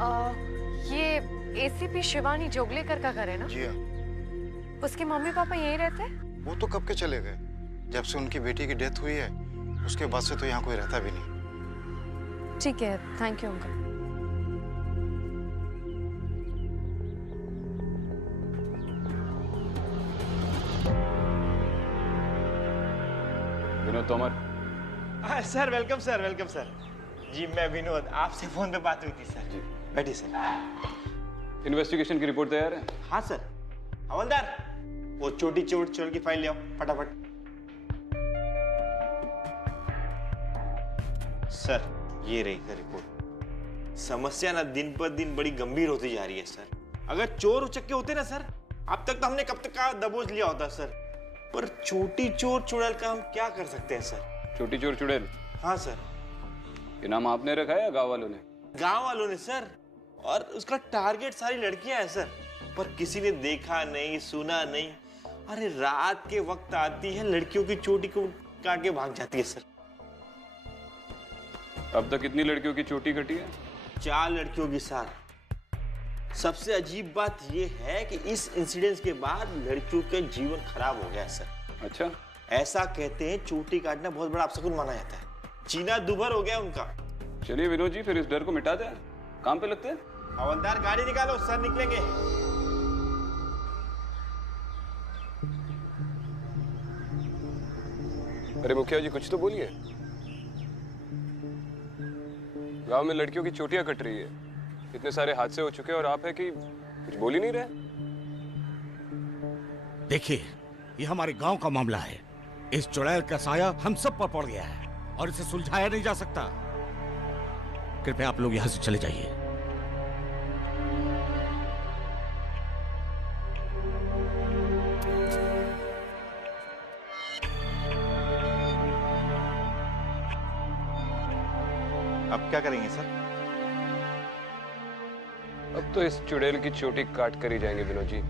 ये एसीपी शिवानी जोगलेकर का घर है ना? जी हाँ। उसके मम्मी पापा यहीं रहते हैं? वो तो कब के चले गए, जब से उनकी बेटी की डेथ हुई है उसके बाद से तो यहाँ कोई रहता भी नहीं। ठीक है, thank you uncle. Vinod Tomar. Sir welcome sir, welcome sir. जी मैं विनोद, आपसे फोन पे बात हुई थी सर। जी बैठिए सर। इन्वेस्टिगेशन की रिपोर्ट तैयार है? हाँ सर। हवलदार, वो छोटी चोर की फाइल ले आओ फटाफट। सर ये रही सर रिपोर्ट। समस्या ना दिन पर दिन बड़ी गंभीर होती जा रही है सर। अगर चोर उचक्के होते ना सर, अब तक तो हमने कब तक का दबोच लिया होता सर। पर छोटी चोर चुड़ैल का हम क्या कर सकते हैं सर? छोटी चोर चुड़ैल? हाँ सर। ये नाम आपने रखा है या गांव वालों ने? गांव वालों ने सर, और उसका टारगेट सारी लड़कियां हैं सर। पर किसी ने देखा नहीं, सुना नहीं। अरे रात के वक्त आती है, लड़कियों की चोटी को काट के भाग जाती है सर। अब तक कितनी लड़कियों की चोटी कटी है? 4 लड़कियों की सर। सबसे अजीब बात यह है कि इस इंसिडेंट के बाद लड़कियों का जीवन खराब हो गया सर। अच्छा, ऐसा कहते हैं चोटी काटना बहुत बड़ा अपशकुन माना जाता है। जीना दुभर हो गया उनका। चलिए विनोद जी, फिर इस डर को मिटा दें, काम पे लगते हैं। हवलदार गाड़ी निकालो, सर निकलेंगे। अरे मुखिया जी कुछ तो बोलिए। गांव में लड़कियों की चोटियां कट रही है, इतने सारे हादसे हो चुके हैं और आप है कि कुछ बोल ही नहीं रहे। देखिए, ये हमारे गांव का मामला है। इस चुड़ैल का साया हम सब पर पड़ गया है और इसे सुलझाया नहीं जा सकता। कृपया आप लोग यहां से चले जाइए। अब क्या करेंगे सर? अब तो इस चुड़ैल की चोटी काट कर ही जाएंगे विनोद जी।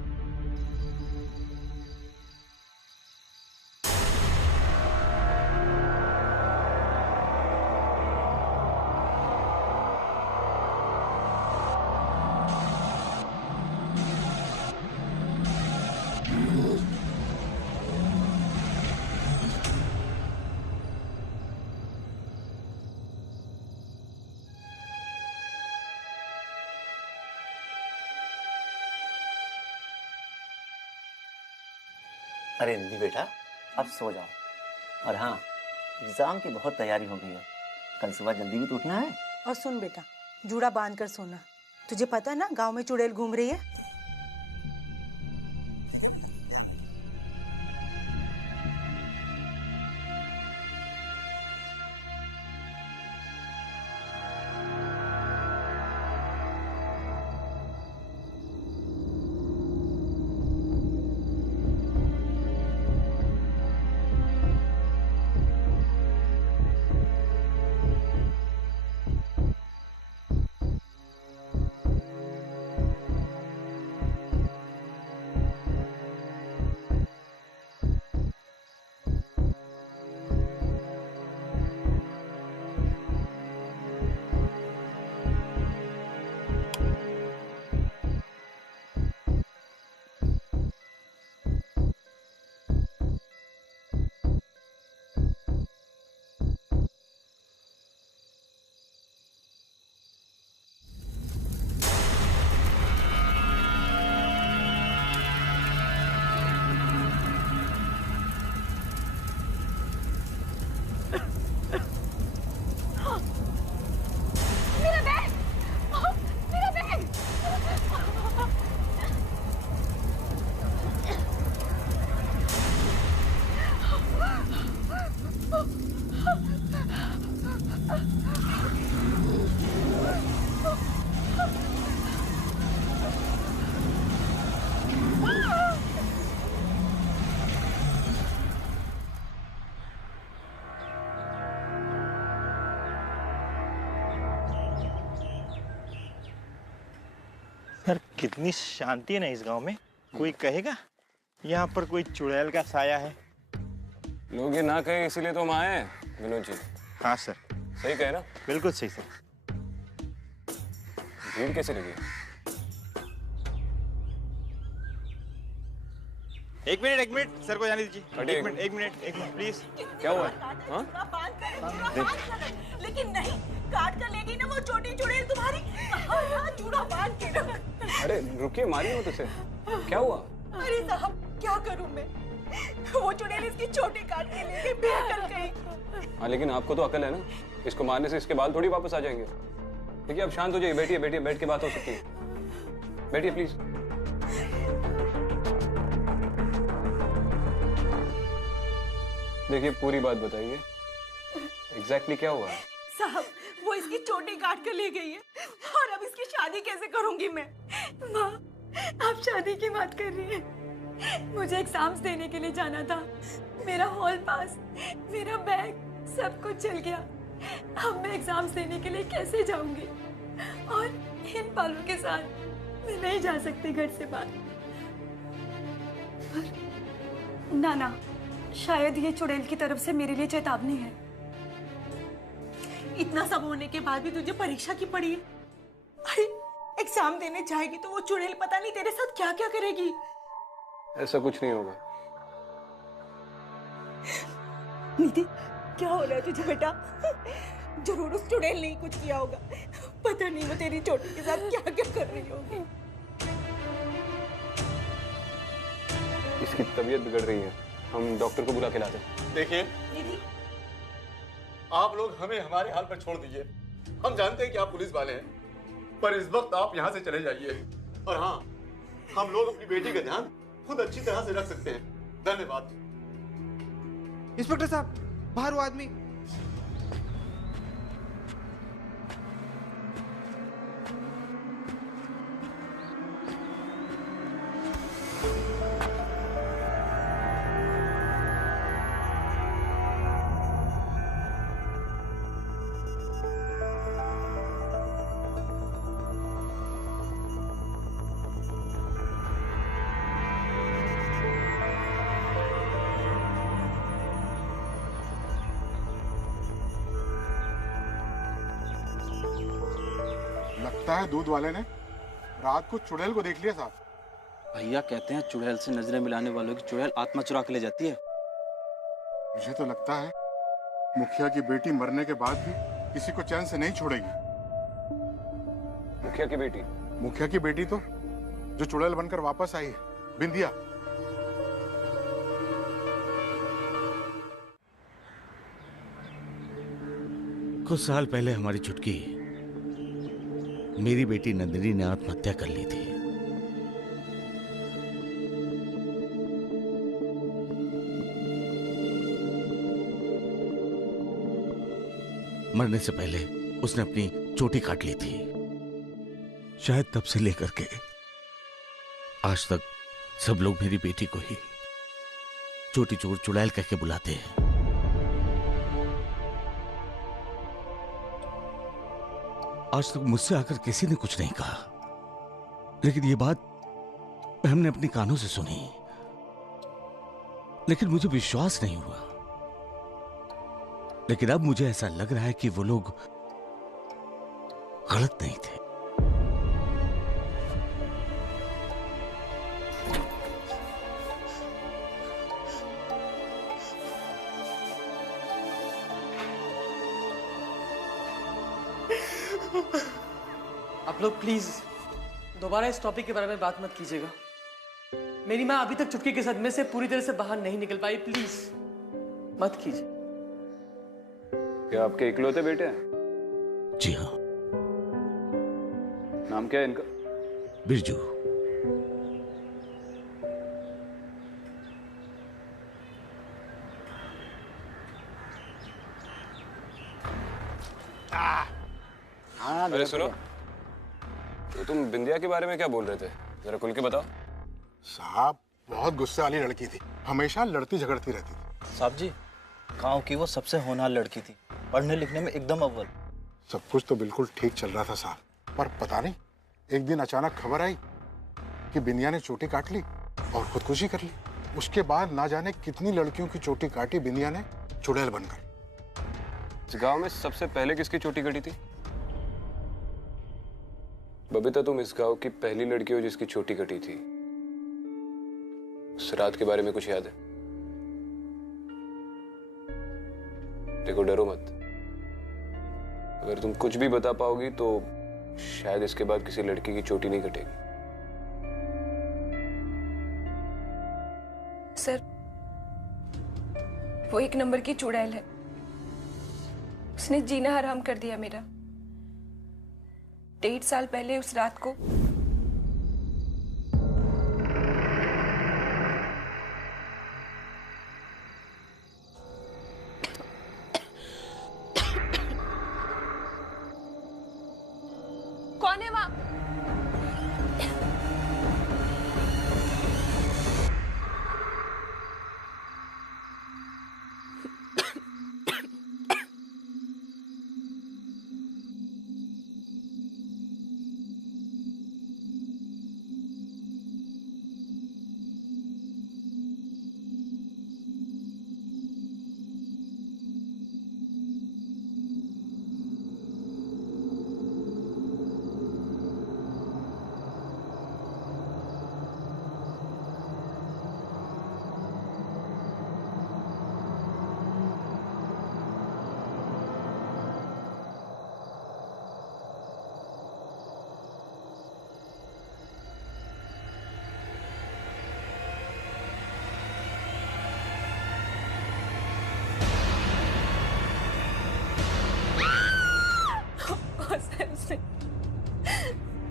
अरे निधि बेटा, अब सो जाओ। और हाँ, एग्जाम की बहुत तैयारी हो गई है। कल सुबह जल्दी भी तो उठना है। और सुन बेटा, जूड़ा बांध कर सोना। तुझे पता है ना गांव में चुड़ैल घूम रही है। सर कितनी शांति है ना इस गांव में। कोई कहेगा यहाँ पर कोई चुड़ैल का साया है? लोग ये ना कहे इसीलिए तो हम आए हैं विनोद जी। हाँ सर, सही कहे ना? बिल्कुल सही सर। भीड़ कैसे लगी? एक मिनट सर को जाने दीजिए। हटिए। एक मिनट प्लीज। क्या हुआ? हाँ? लेकिन नहीं, काट कर लेगी ना वो छोटी चुड़ैल तुम्हारी। चूड़ा बांध के रख। अरे रुकिए, मारिए मत उसे। क्या हुआ? अरे साहब क्या करूं मैं, वो चुड़ैल इसकी छोटी काट के ले गई, बेअकल कहीं। हाँ लेकिन आपको तो अकल है ना, इसको मारने से इसके बाल थोड़ी वापस आ जाएंगे। देखिए अब शांत हो जाइए, बैठिए बैठिए, बैठ के बात हो सकती है। बैठिए प्लीज। देखिए पूरी बात बताइए, एग्जैक्टली क्या हुआ है? साहब वो इसकी चोटी काट कर ले गई है और अब इसकी शादी कैसे करूंगी मैं। माँ आप शादी की बात कर रही हैं, मुझे एग्जाम्स देने के लिए जाना था, मेरा हॉल पास, मेरा बैग सब कुछ चल गया। अब मैं एग्जाम्स देने के लिए कैसे जाऊंगी और इन बालों के साथ मैं नहीं जा सकती घर से बाहर। ना ना, शायद ये चुड़ैल की तरफ से मेरे लिए चेतावनी है। इतना सब होने के बाद भी तुझे परीक्षा की पड़ी है। अरे एग्जाम देने जाएगी तो वो चुड़ैल पता नहीं तेरे साथ क्या क्या करेगी। ऐसा कुछ नहीं होगा। निधि क्या हो रहा है तुझे बेटा? जरूर उस चुड़ैल ने ही कुछ किया होगा, पता नहीं वो तेरी चोटी के साथ क्या क्या कर रही होगी। इसकी तबीयत बिगड़ रही है, हम डॉक्टर को बुला के लाते हैं। देखिए निधि आप लोग हमें हमारे हाल पर छोड़ दीजिए। हम जानते हैं कि आप पुलिस वाले हैं, पर इस वक्त आप यहाँ से चले जाइए। और हाँ, हम लोग अपनी बेटी का ध्यान खुद अच्छी तरह से रख सकते हैं। धन्यवाद। इंस्पेक्टर साहब, बाहर वो आदमी। लगता है दूध वाले ने रात को चुड़ैल को देख लिया साहब। भैया कहते हैं चुड़ैल से नजरें मिलाने वालों की चुड़ैल आत्मा चुरा के ले जाती है। मुझे तो लगता है मुखिया की बेटी मरने के बाद भी किसी को चैन से नहीं छोड़ेगी। मुखिया की बेटी? मुखिया की बेटी तो जो चुड़ैल बनकर वापस आई है, बिंदिया। कुछ साल पहले हमारी छुटकी मेरी बेटी नंदिनी ने आत्महत्या कर ली थी। मरने से पहले उसने अपनी चोटी काट ली थी। शायद तब से लेकर के आज तक सब लोग मेरी बेटी को ही चोटी चोर चुड़ैल कह के बुलाते हैं। आज तक मुझसे आकर किसी ने कुछ नहीं कहा, लेकिन ये बात हमने अपने कानों से सुनी, लेकिन मुझे विश्वास नहीं हुआ। लेकिन अब मुझे ऐसा लग रहा है कि वो लोग गलत नहीं थे। आप लोग प्लीज दोबारा इस टॉपिक के बारे में बात मत कीजिएगा। मेरी माँ अभी तक चुटकी के सदमे से पूरी तरह से बाहर नहीं निकल पाई, प्लीज मत कीजिए। क्या आपके इकलौते बेटे हैं? जी हाँ। नाम क्या है इनका? बिरजू। अरे सुनो, तो तुम बिंदिया के बारे में क्या बोल रहे थे, जरा खुल के बताओ। साहब बहुत गुस्से वाली लड़की थी, हमेशा लड़ती झगड़ती रहती थी। साहब जी, गांव की वो सबसे होनहार लड़की थी, पढ़ने लिखने में एकदम अव्वल। सब कुछ तो बिल्कुल ठीक चल रहा था साहब, पर पता नहीं एक दिन अचानक खबर आई कि बिंदिया ने चोटी काट ली और खुदकुशी कर ली। उसके बाद ना जाने कितनी लड़कियों की चोटी काटी बिंदिया ने चुड़ैल बनकर। इस गांव में सबसे पहले किसकी चोटी कटी थी? बबीता, तुम इस गांव की पहली लड़की हो जिसकी चोटी कटी थी। उस रात के बारे में कुछ याद है? देखो, डरो मत। अगर तुम कुछ भी बता पाओगी तो शायद इसके बाद किसी लड़की की चोटी नहीं कटेगी। सर, वो एक नंबर की चुड़ैल है। उसने जीना हराम कर दिया मेरा। 1.5 साल पहले उस रात को कौन है वहां?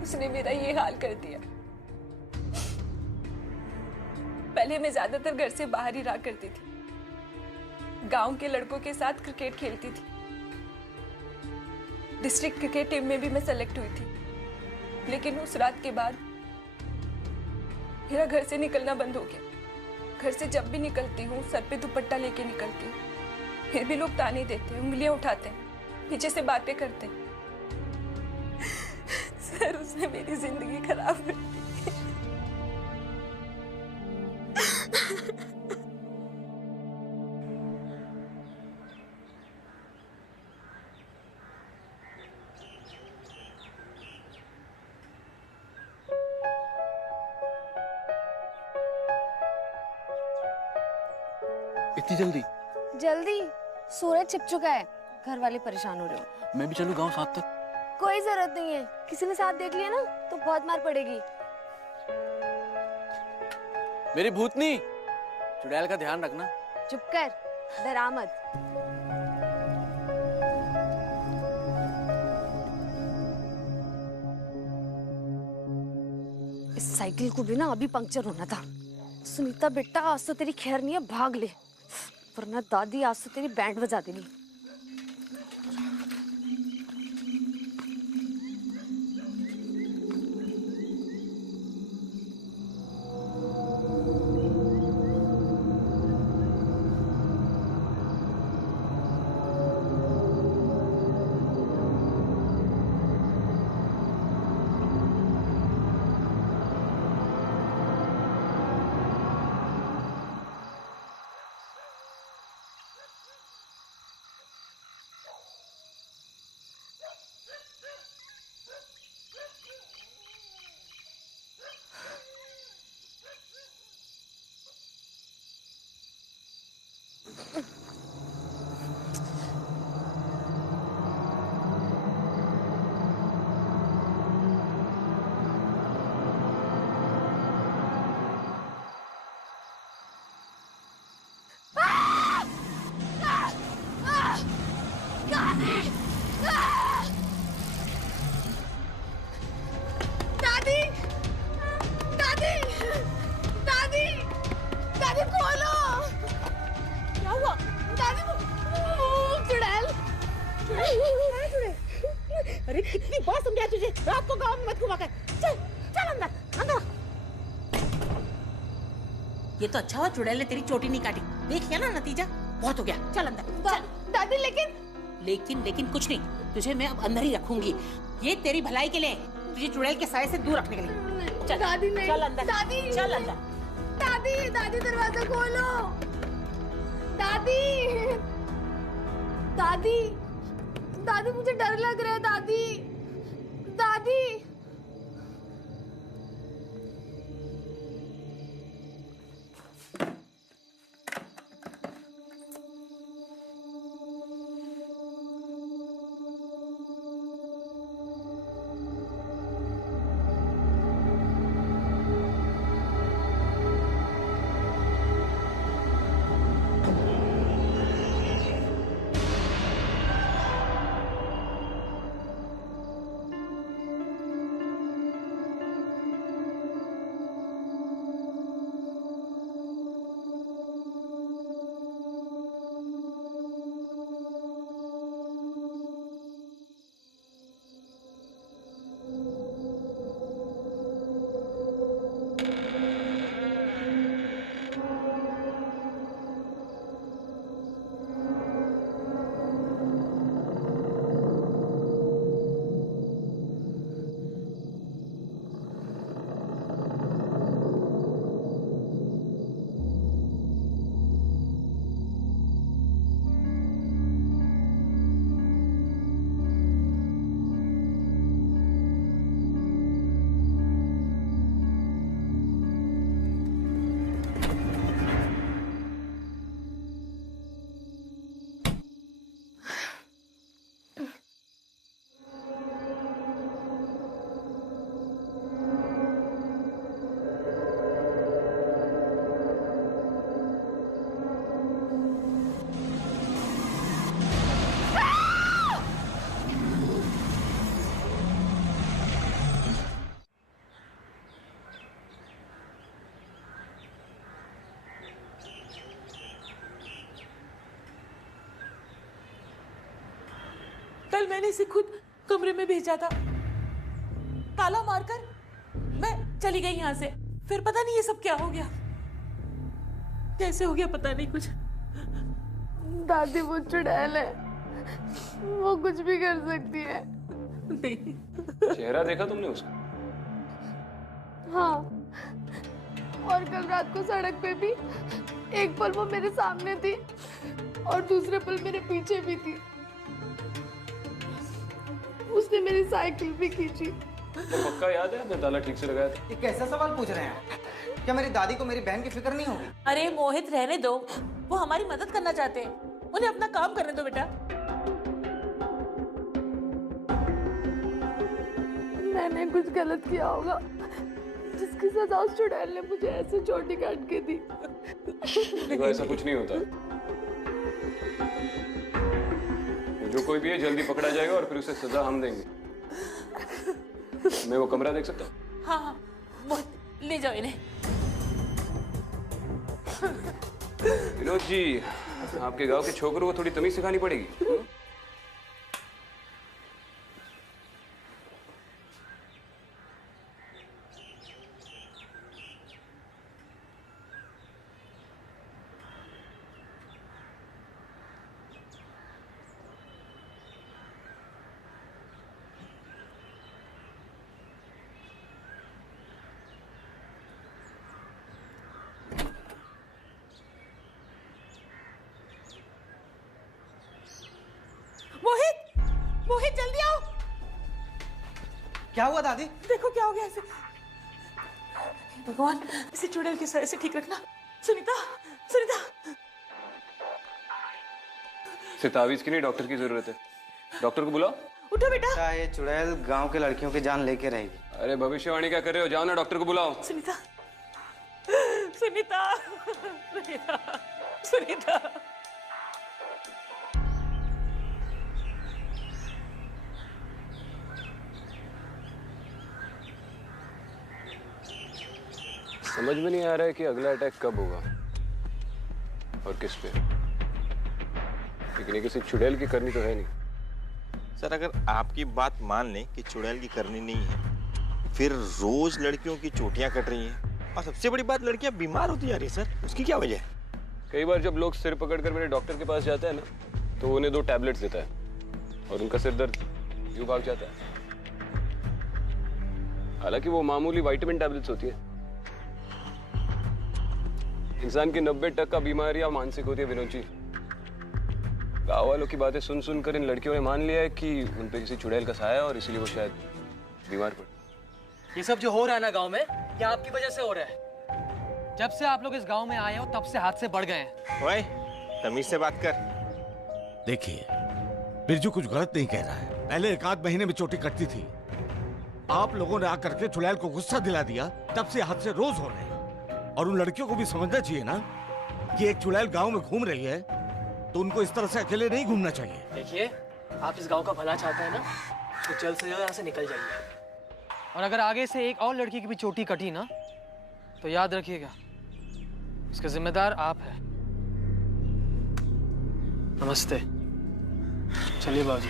उसने मेरा ये हाल कर दिया। पहले मैं ज्यादातर घर से बाहर ही रहा करती थी। गांव के लड़कों के साथ क्रिकेट खेलती थी। डिस्ट्रिक्ट क्रिकेट टीम में भी मैं सेलेक्ट हुई थी। लेकिन उस रात के बाद मेरा घर से निकलना बंद हो गया। घर से जब भी निकलती हूँ सर पे दुपट्टा लेके निकलती हूँ। फिर भी लोग ताने देते हैं, उंगलियां उठाते हैं, पीछे से बातें करते हैं। सर, उसने मेरी जिंदगी खराब कर दी। इतनी जल्दी? जल्दी? सूरज छिप चुका है। घर वाले परेशान हो रहे हो। मैं भी चलूं गांव साथ तक? कोई जरूरत नहीं है। किसी ने साथ देख लिया ना तो बहुत मार पड़ेगी। मेरी भूतनी, चुड़ैल का ध्यान रखना। चुप कर, डरा मत। इस साइकिल को भी ना अभी पंक्चर होना था। सुनीता बेटा, आज तो तेरी खैर नहीं है, भाग ले, वरना दादी आज तो तेरी बैंड बजा देगी। अरे कितनी बार समझाया तुझे, रात को गांव में मत घुमा कर। चल चल अंदर अंदर। ये तो अच्छा हुआ चुड़ैल ने तेरी चोटी नहीं काटी। देख लिया ना नतीजा, बहुत हो गया। चल अंदर। दादी, लेकिन कुछ नहीं, तुझे मैं अब अंदर ही रखूंगी। ये तेरी भलाई के लिए, तुझे चुड़ैल के साए से दूर रखने के लिए। चल दादी नहीं। चल अंदर। दादी, चल अंदर। दादी दरवाजा खोलो। दादी मुझे डर लग रहा है। दादी मैंने इसे खुद कमरे में भेजा था, ताला मारकर मैं चली गई यहाँ से। फिर पता नहीं ये सब क्या हो गया, कैसे हो गया पता नहीं कुछ। दादी वो चुड़ैल है, वो कुछ भी कर सकती है। नहीं। चेहरा देखा तुमने उसका? हाँ, और कल रात को सड़क पे भी एक पल वो मेरे सामने थी और दूसरे पल मेरे पीछे भी थी। उसने मेरी साइकिल भी खींची। तो पक्का याद है आपने ताला ठीक से लगाया था? ये कैसा सवाल पूछ रहे हैं? क्या मेरी दादी को मेरी बहन की फिक्र नहीं होगी? अरे मोहित रहने दो, वो हमारी मदद करना चाहते हैं, उन्हें अपना काम करने दो बेटा। मैंने कुछ गलत किया होगा जिसकी सजा उस चुड़ैल ने मुझे ऐसे चोटी काट के दी। देखो ऐसा कुछ नहीं होता, जो कोई भी है जल्दी पकड़ा जाएगा और फिर उसे सजा हम देंगे। मैं वो कमरा देख सकता हूँ? हाँ हाँ, मोहित ले जाओ इन्हें। विनोद जी, आपके गांव के छोकरों को थोड़ी तमीज सिखानी पड़ेगी। मोहित, मोहित जल्दी आओ। क्या हुआ दादी? देखो क्या हो गया इसे। भगवान, इसे चुड़ैल के साय से ठीक रखना। सुनीता, सुनीता। इसे तावीज की नहीं, डॉक्टर की जरूरत है। डॉक्टर को बुलाओ। उठो बेटा। ये चुड़ैल गांव के लड़कियों की जान लेके रहेगी। अरे भविष्यवाणी क्या कर रहे हो, जाओ ना डॉक्टर को बुलाओ। सुनीता, सुनीता, सुनीता, सुनीता। समझ में नहीं आ रहा है कि अगला अटैक कब होगा और किस पे। लेकिन ये किसी चुड़ैल की करनी तो है नहीं। सर अगर आपकी बात मान लें कि चुड़ैल की करनी नहीं है, फिर रोज लड़कियों की चोटियां कट रही हैं और सबसे बड़ी बात लड़कियां बीमार होती जा रही है। सर उसकी क्या वजह है? कई बार जब लोग सिर पकड़कर मेरे डॉक्टर के पास जाते हैं ना, तो उन्हें 2 टैबलेट्स देता है और उनका सिर दर्द यूं भाग जाता है। हालांकि वो मामूली विटामिन टैबलेट्स होती है। इंसान की 90% बीमारियां मानसिक होती है विनोद जी। गाँव वालों की बातें सुन सुनकर इन लड़कियों ने मान लिया है कि उन पे किसी चुड़ैल का साया है और इसीलिए वो शायद बीमार पड़े। ये सब जो हो रहा है ना गांव में, ये आपकी वजह से हो रहा है। जब से आप लोग इस गांव में आए हो तब से हादसे बढ़ गए हैं। ओए, तमीज से बात कर। देखिए, बिरजू कुछ गलत नहीं कह रहा है। पहले 1 महीने में चोटी कटती थी, आप लोगों ने आकर के चुड़ैल को गुस्सा दिला दिया, तब से हादसे रोज हो रहे हैं। और उन लड़कियों को भी समझना चाहिए ना कि एक चुड़ैल गांव में घूम रही है तो उनको इस तरह से अकेले नहीं घूमना चाहिए। देखिए, आप इस गांव का भला चाहते हैं ना, तो जल्द से जल्द यहाँ से निकल जाइए। और अगर आगे से एक और लड़की की भी चोटी कटी ना, तो याद रखिएगा, इसका जिम्मेदार आप हैं। नमस्ते। चलिए बाबूजी।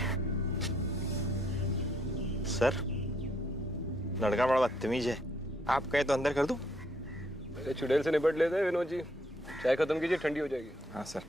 सर लड़का बड़ा बदतमीज है, आप कहे तो अंदर कर दूं? पहले चुड़ैल से निपट लेते हैं विनोद जी। चाय खत्म कीजिए, ठंडी हो जाएगी। हाँ सर।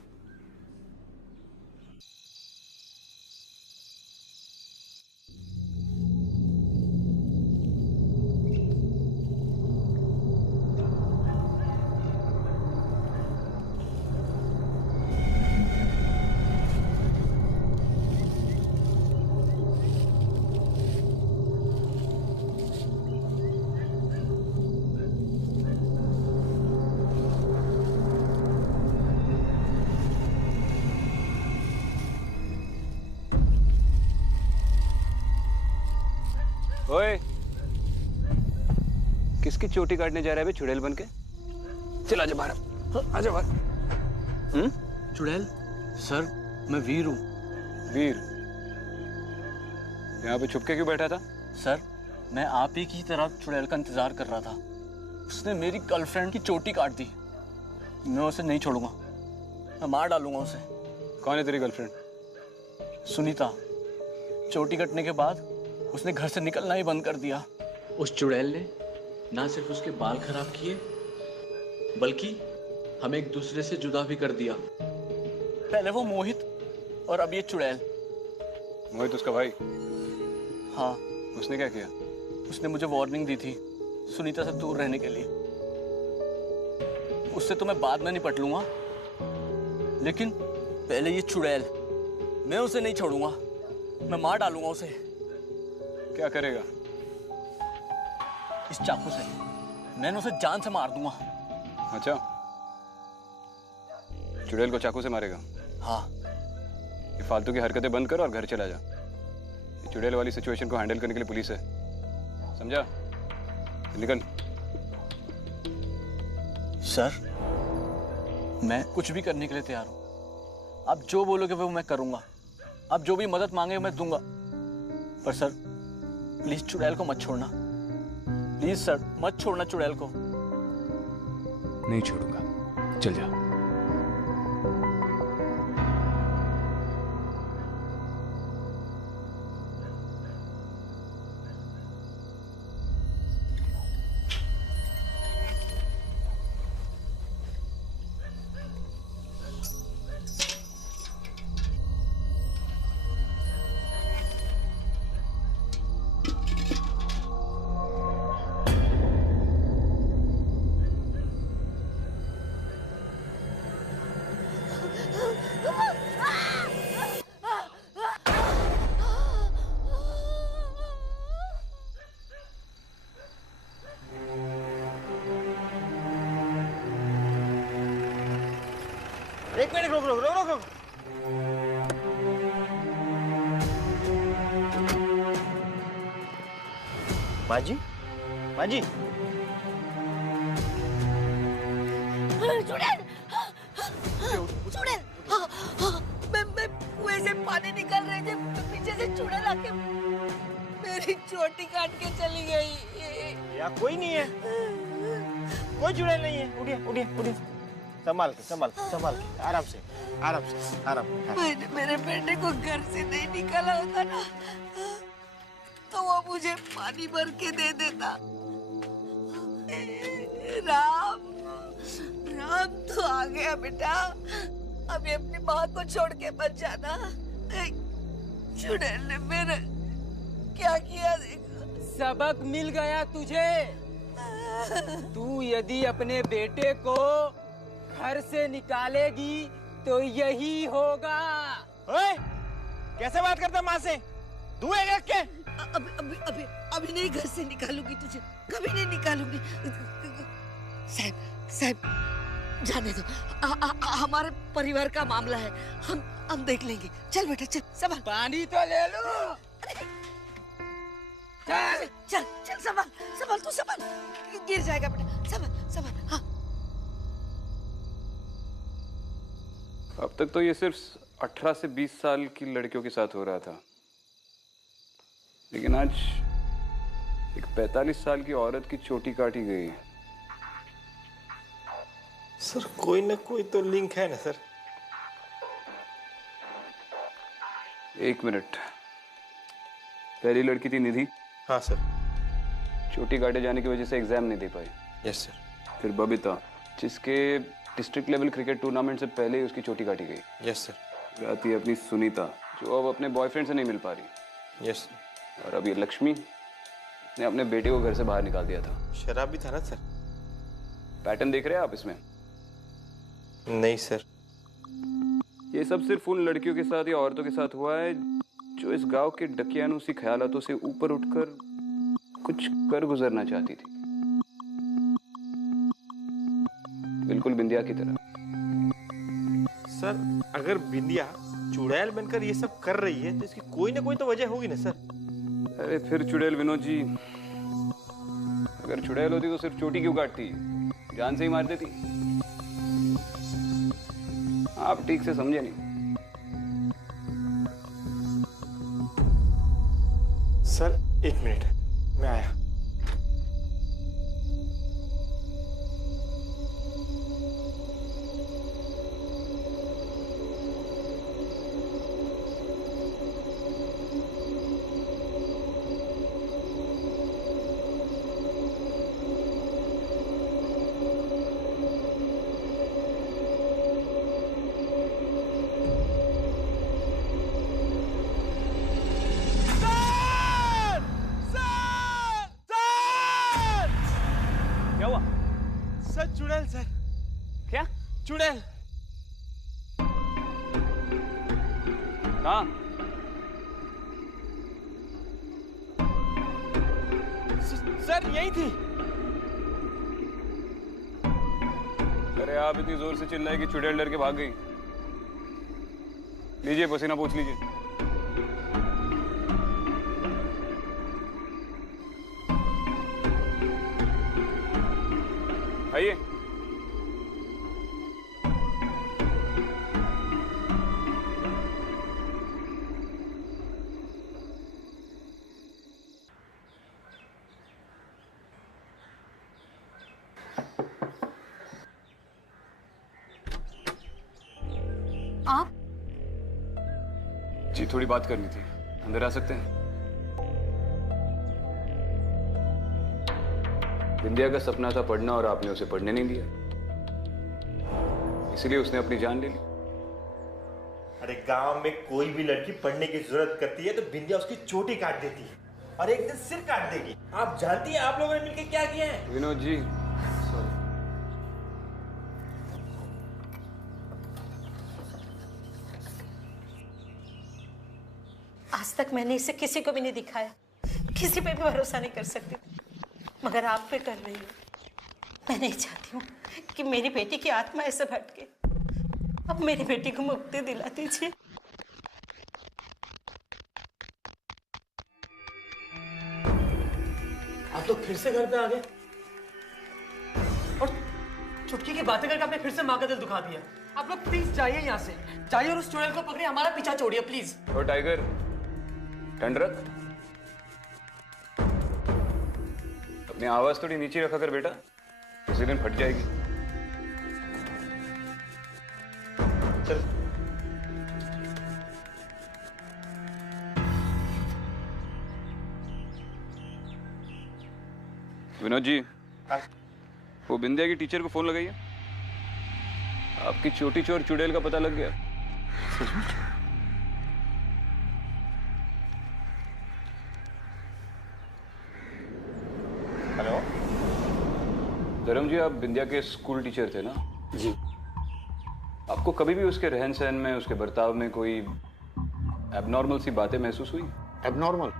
ओए, किसकी चोटी काटने जा रहा है बे चुड़ैल बनके? चल आजा बाहर, आजा बाहर। चुड़ैल? सर, मैं वीर हूँ। वीर? यहाँ पे छुपके क्यों बैठा था? सर, मैं आप ही की तरह चुड़ैल का इंतजार कर रहा था। उसने मेरी गर्लफ्रेंड की चोटी काट दी। मैं उसे नहीं छोड़ूंगा, मैं मार डालूंगा उसे। कौन है तेरी गर्लफ्रेंड? सुनीता, चोटी कटने के बाद उसने घर से निकलना ही बंद कर दिया। उस चुड़ैल ने ना सिर्फ उसके बाल खराब किए बल्कि हमें एक दूसरे से जुदा भी कर दिया। पहले वो मोहित और अब ये चुड़ैल। मोहित उसका भाई? हाँ। उसने क्या किया? उसने मुझे वार्निंग दी थी सुनीता से दूर रहने के लिए। उससे तो मैं बाद में निपट लूंगा, लेकिन पहले ये चुड़ैल, मैं उसे नहीं छोड़ूंगा। मैं मार डालूंगा उसे। क्या करेगा? इस चाकू से मैंने उसे जान से मार दूंगा। अच्छा, चुड़ैल को चाकू से मारेगा? हाँ। ये फालतू की हरकतें बंद कर और घर चला जा। ये चुड़ैल वाली सिचुएशन को हैंडल करने के लिए पुलिस है, समझा? निकल। सर, मैं कुछ भी करने के लिए तैयार हूं। आप जो बोलोगे वो मैं करूंगा। आप जो भी मदद मांगे मैं दूंगा। पर सर, प्लीज चुड़ैल को मत छोड़ना। प्लीज सर, मत छोड़ना चुड़ैल को। नहीं छोड़ूंगा, चल जा। एक मिनट, रुक रुक रुक रुक रुक। माँ जी, माँ जी। चुड़ैल, चुड़ैल, मैं कुएं से पानी निकाल रहे थे, पीछे से चुड़ैल आके मेरी चोटी काट के चली गई। यहाँ कोई नहीं है, कोई चुड़ैल नहीं है। उठिए उठिए उठिए, संभाल के संभाल संभाल के, आराम से आराम से आराम। मैंने मेरे बेटे को घर से नहीं निकाला होता ना, तो वो मुझे पानी भर के दे देता। राम, राम तो आ गया बेटा। अभी अपनी माँ को छोड़ के मत जाना। चुड़ैल ने मेरा क्या किया देखो। सबक मिल गया तुझे। तू यदि अपने बेटे को घर से निकालेगी तो यही होगा। ओए, कैसे बात करता माँ से? दुएगा क्या? अभी नहीं घर से निकालूंगी तुझे, कभी नहीं निकालूंगी। साहब साहब जाने दो, हमारे परिवार का मामला है, हम देख लेंगे। चल बेटा चल, संभाल। पानी तो ले लो। चल चल चल, संभाल संभाल, तू संभाल, गिर जाएगा बेटा। संभाल संभाल। हाँ, अब तक तो ये सिर्फ 18 से 20 साल की लड़कियों के साथ हो रहा था, लेकिन आज एक 45 साल की औरत की चोटी काटी गई। सर, कोई ना कोई तो लिंक है ना सर? एक मिनट, पहली लड़की थी निधि। हाँ सर। चोटी काटे जाने की वजह से एग्जाम नहीं दे पाई। Yes sir. फिर बबीता, जिसके डिस्ट्रिक्ट लेवल क्रिकेट टूर्नामेंट से पहले ही उसकी चोटी काटी गई। Yes sir. आती है अपनी सुनीता, जो अब अपने बॉयफ्रेंड से नहीं मिल पा रही। यस। और अब ये लक्ष्मी ने अपने बेटे को घर से बाहर निकाल दिया था। शराब भी था ना सर? पैटर्न देख रहे हैं आप इसमें? नहीं सर। ये सब सिर्फ उन लड़कियों के साथ या औरतों के साथ हुआ है जो इस गांव के डकियानुसी ख्यालातों से ऊपर उठकर कुछ कर गुजरना चाहती थी, बिल्कुल बिंदिया की तरह। सर, अगर बिंदिया चुड़ैल बनकर ये सब कर रही है तो इसकी कोई ना कोई तो वजह होगी ना सर? अरे फिर चुड़ैल विनोद जी, अगर चुड़ैल होती तो सिर्फ चोटी क्यों काटती, जान से ही मार देती। आप ठीक से समझे नहीं। सर, एक मिनट, मैं आया। कहाँ? सर यही थी। अरे आप इतनी जोर से चिल्लाए कि चुड़ैल डर के भाग गई। लीजिए पसीना पोंछ लीजिए। आइए। आप? जी थोड़ी बात करनी थी, अंदर आ सकते हैं? विंध्या का सपना था पढ़ना और आपने उसे पढ़ने नहीं दिया, इसलिए उसने अपनी जान ले ली। अरे गांव में कोई भी लड़की पढ़ने की जरूरत करती है तो बिंदिया उसकी चोटी काट देती है और एक दिन सिर काट देगी। आप जानती हैं आप लोगों ने मिलकर क्या किया है? विनोद जी आज तक मैंने इसे किसी को भी नहीं दिखाया, किसी पे भी भरोसा नहीं कर सकती, मगर आप पे कर रही हूँ। मैं नहीं चाहती हूँ कि मेरी बेटी की आत्मा ऐसे भटके। अब मेरी बेटी को मुक्ति दिला दीजिए। आप लोग फिर से घर पे आ गए और चुटकी की बातें करके आपने फिर से माँ का दिल दुखा दिया। आप लोग प्लीज जाइए यहाँ से, जाइए और उस चुड़ैल को पकड़िए, हमारा पीछा छोड़िए प्लीज। और टाइगर ठंड रख, अपनी आवाज थोड़ी नीचे रखा कर बेटा, किसी दिन फट जाएगी। चल विनोद जी, वो बिंदिया की टीचर को फोन लगाइए। आपकी छोटी चोर चुड़ैल का पता लग गया। हेलो धर्म जी, आप बिंदिया के स्कूल टीचर थे ना? जी। आपको कभी भी उसके रहन सहन में, उसके बर्ताव में कोई एबनॉर्मल सी बातें महसूस हुई? एबनॉर्मल?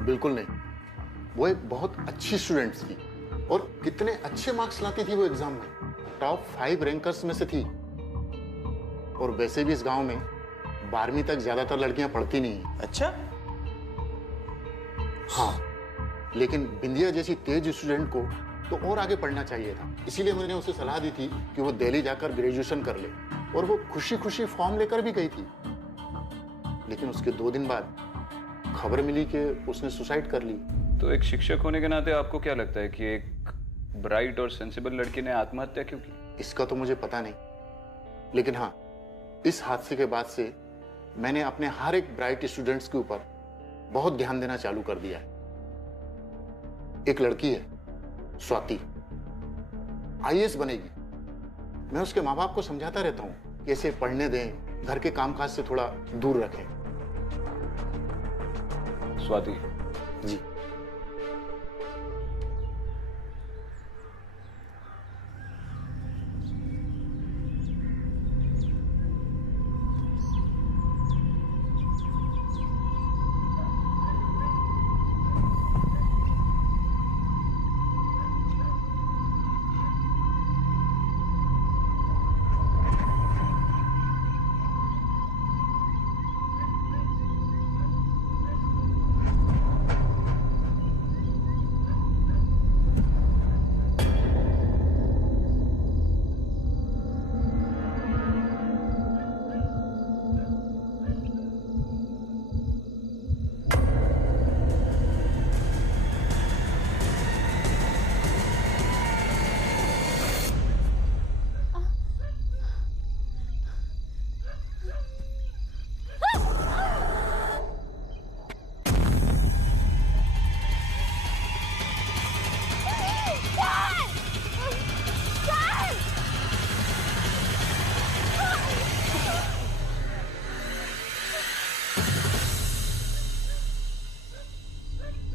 बिल्कुल नहीं। वो एक बहुत अच्छी स्टूडेंट थी और कितने अच्छे मार्क्स लाती थी वो एग्जाम में, टॉप 5 रैंकर्स में से थी। और वैसे भी इस गांव में 12वीं तक ज्यादातर लड़कियां पढ़ती नहीं है। अच्छा? हाँ, लेकिन बिंदिया जैसी तेज स्टूडेंट को तो और आगे पढ़ना चाहिए था, इसीलिए मैंने उसे सलाह दी थी कि वो दिल्ली जाकर ग्रेजुएशन कर ले, और वो खुशी खुशी फॉर्म लेकर भी गई थी। लेकिन उसके 2 दिन बाद खबर मिली कि उसने सुसाइड कर ली। तो एक शिक्षक होने के नाते आपको क्या लगता है कि एक ब्राइट और सेंसिबल लड़की ने आत्महत्या क्यों की? इसका तो मुझे पता नहीं, लेकिन हाँ, इस हादसे के बाद से मैंने अपने हर एक ब्राइट स्टूडेंट्स के ऊपर बहुत ध्यान देना चालू कर दिया है। एक लड़की है स्वाति, IAS बनेगी। मैं उसके माँ बाप को समझाता रहता हूँ कि इसे पढ़ने दें, घर के कामकाज से थोड़ा दूर रखें। स्वाति जी।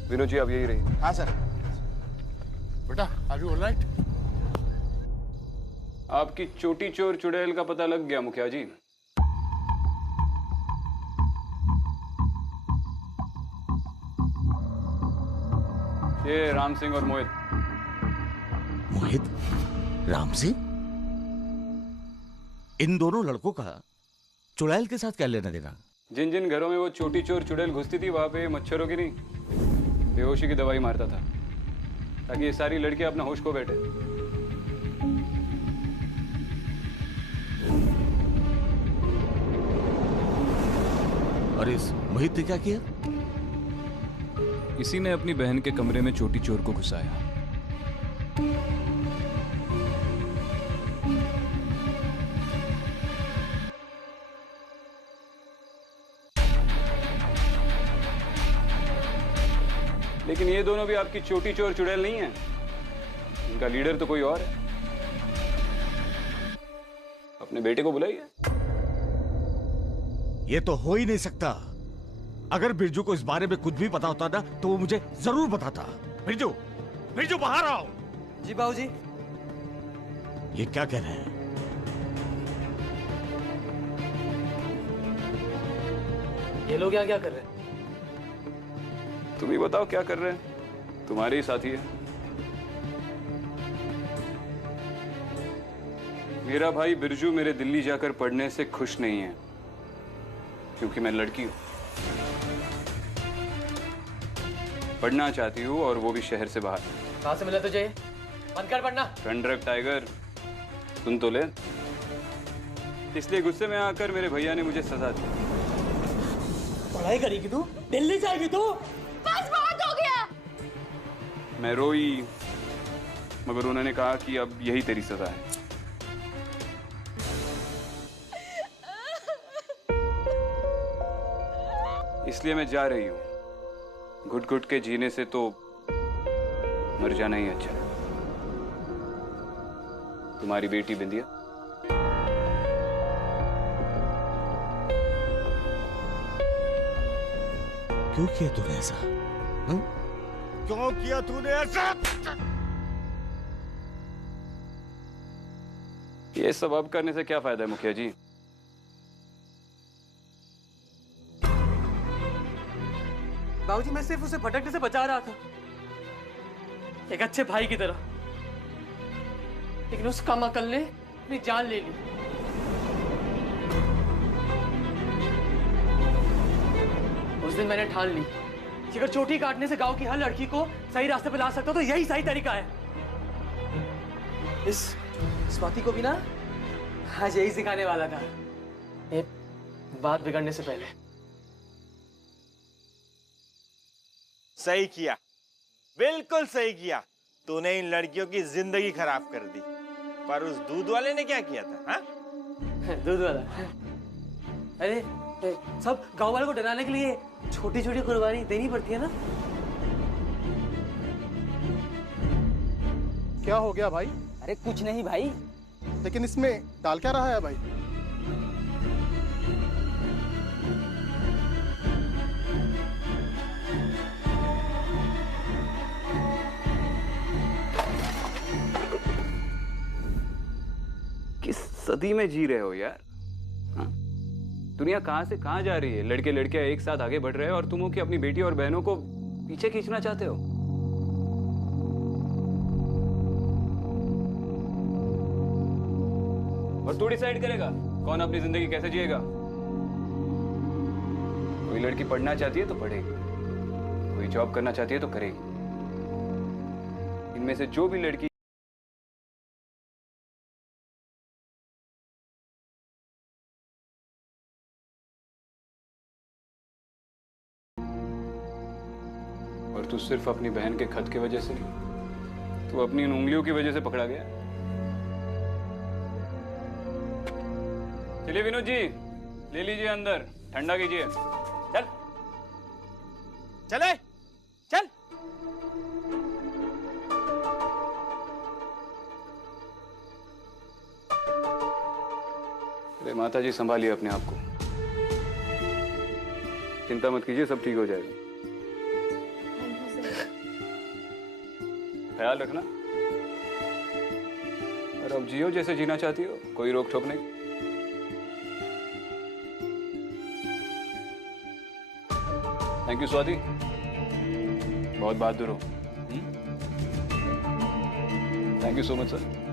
विनोद जी, आप यही रहिए। हाँ सर। बेटा, आर यू ऑलराइट? आपकी छोटी चोर चुड़ैल का पता लग गया मुखिया जी। ये राम सिंह और मोहित। मोहित, राम सिंह, इन दोनों लड़कों का चुड़ैल के साथ क्या लेना देना? जिन जिन घरों में वो छोटी चोर चुड़ैल घुसती थी वहां पे मच्छरों की नहीं, बेहोशी की दवाई मारता था ताकि ये सारी लड़कियां अपना होश खो बैठे। और इस मोहित ने क्या किया? इसी ने अपनी बहन के कमरे में छोटी चोर को घुसाया। लेकिन ये दोनों भी आपकी छोटी चोर चुड़ैल नहीं है, इनका लीडर तो कोई और है। अपने बेटे को बुलाइए। ये तो हो ही नहीं सकता। अगर बिरजू को इस बारे में कुछ भी पता होता ना तो वो मुझे जरूर बताता। बिरजू, बिरजू बाहर आओ। जी बाबूजी। ये क्या कह रहे हैं? ये लोग यहाँ क्या कर रहे हैं? तुम ही बताओ क्या कर रहे हैं, तुम्हारे ही साथी है। मेरा भाई बिरजू मेरे दिल्ली जाकर पढ़ने से खुश नहीं है क्योंकि मैं लड़की हूं। पढ़ना चाहती हूँ और वो भी शहर से बाहर। कहाँ से मिला तुझे? बंद कर पढ़ना। कंडक्ट टाइगर, सुन तो ले। इसलिए गुस्से में आकर मेरे भैया ने मुझे सजा दी। पढ़ाई करेगी तू? दिल्ली जाएगी तू? बस बहुत हो गया। मैं रोई मगर उन्होंने कहा कि अब यही तेरी सजा है। इसलिए मैं जा रही हूं। घुट घुट के जीने से तो मर जाना ही अच्छा है। तुम्हारी बेटी बिंदिया, क्यों किया तूने ऐसा? क्यों किया तूने ऐसा? ये सब अब करने से क्या फायदा है मुखिया जी? बाबूजी, मैं सिर्फ उसे भटकने से बचा रहा था, एक अच्छे भाई की तरह। लेकिन उस कम अकल ने अपनी जान ले ली। उस दिन मैंने ठान ली कि अगर चोटी काटने से गांव की हर लड़की को सही रास्ते पे ला सकता तो यही सही तरीका है। इस स्वाति को भी ना आज यही सिखाने वाला था, ये बात बिगड़ने से पहले। सही किया, बिल्कुल सही किया। तूने इन लड़कियों की जिंदगी खराब कर दी। पर उस दूध वाले ने क्या किया था? हाँ? दूध वाला? अरे सब गांव वालों को डराने के लिए छोटी छोटी कुर्बानी देनी पड़ती है ना। क्या हो गया भाई? अरे कुछ नहीं भाई। लेकिन इसमें डाल क्या रहा है भाई? किस सदी में जी रहे हो यार? हाँ? दुनिया कहां से कहां जा रही है? लड़के लड़कियां एक साथ आगे बढ़ रहे हैं और तुम हो कि अपनी बेटी और बहनों को पीछे खींचना चाहते हो। और तू डिसाइड करेगा कौन अपनी जिंदगी कैसे जिएगा। कोई लड़की पढ़ना चाहती है तो पढ़ेगी, कोई जॉब करना चाहती है तो करेगी। इनमें से जो भी लड़की और तू सिर्फ अपनी बहन के खत की वजह से, तू अपनी इन उंगलियों की वजह से पकड़ा गया। चलिए विनोद जी, ले लीजिए अंदर, ठंडा कीजिए। चल चले चल। अरे माता जी, संभालिए अपने आप को, चिंता मत कीजिए, सब ठीक हो जाएगा। ख्याल रखना और अब जियो जैसे जीना चाहती हो, कोई रोक टोक नहीं। थैंक यू स्वाति, बहुत बहादुर हो। Thank you so much sir.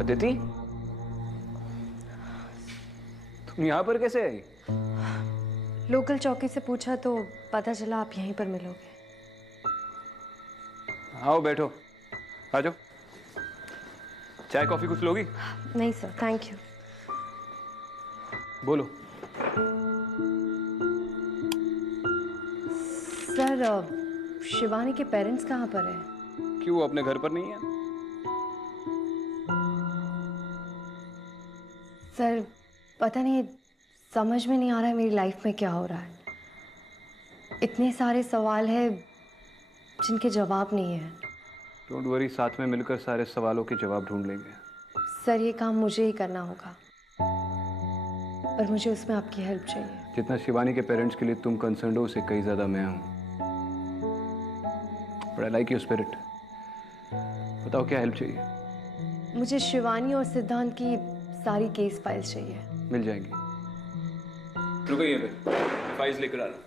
Aditi, तुम यहाँ पर कैसे आई? लोकल चौकी से पूछा तो पता चला आप यहीं पर मिलोगे। आओ बैठो, आ जाओ। चाय कॉफी कुछ लोगी? नहीं सर, थैंक यू। बोलो। सर, शिवानी के पेरेंट्स कहाँ पर है? क्यों, वो अपने घर पर नहीं है? सर, पता नहीं, समझ में नहीं आ रहा है मेरी लाइफ में क्या हो रहा है। इतने सारे सवाल हैं जिनके जवाब नहीं है। डोंट वरी, साथ में मिलकर सारे सवालों के जवाब ढूंढ लेंगे। सर, ये काम मुझे ही करना होगा और मुझे उसमें आपकी हेल्प चाहिए। जितना शिवानी के पेरेंट्स के लिए तुम कंसर्न हो, उससे कई ज्यादा मैं हूँ। But I like your spirit. बताओ क्या हेल्प चाहिए? मुझे शिवानी और सिद्धांत की सारी केस फाइल्स चाहिए। मिल जाएंगी। रुको, ये पे फाइल्स लेकर आ रहा हूँ।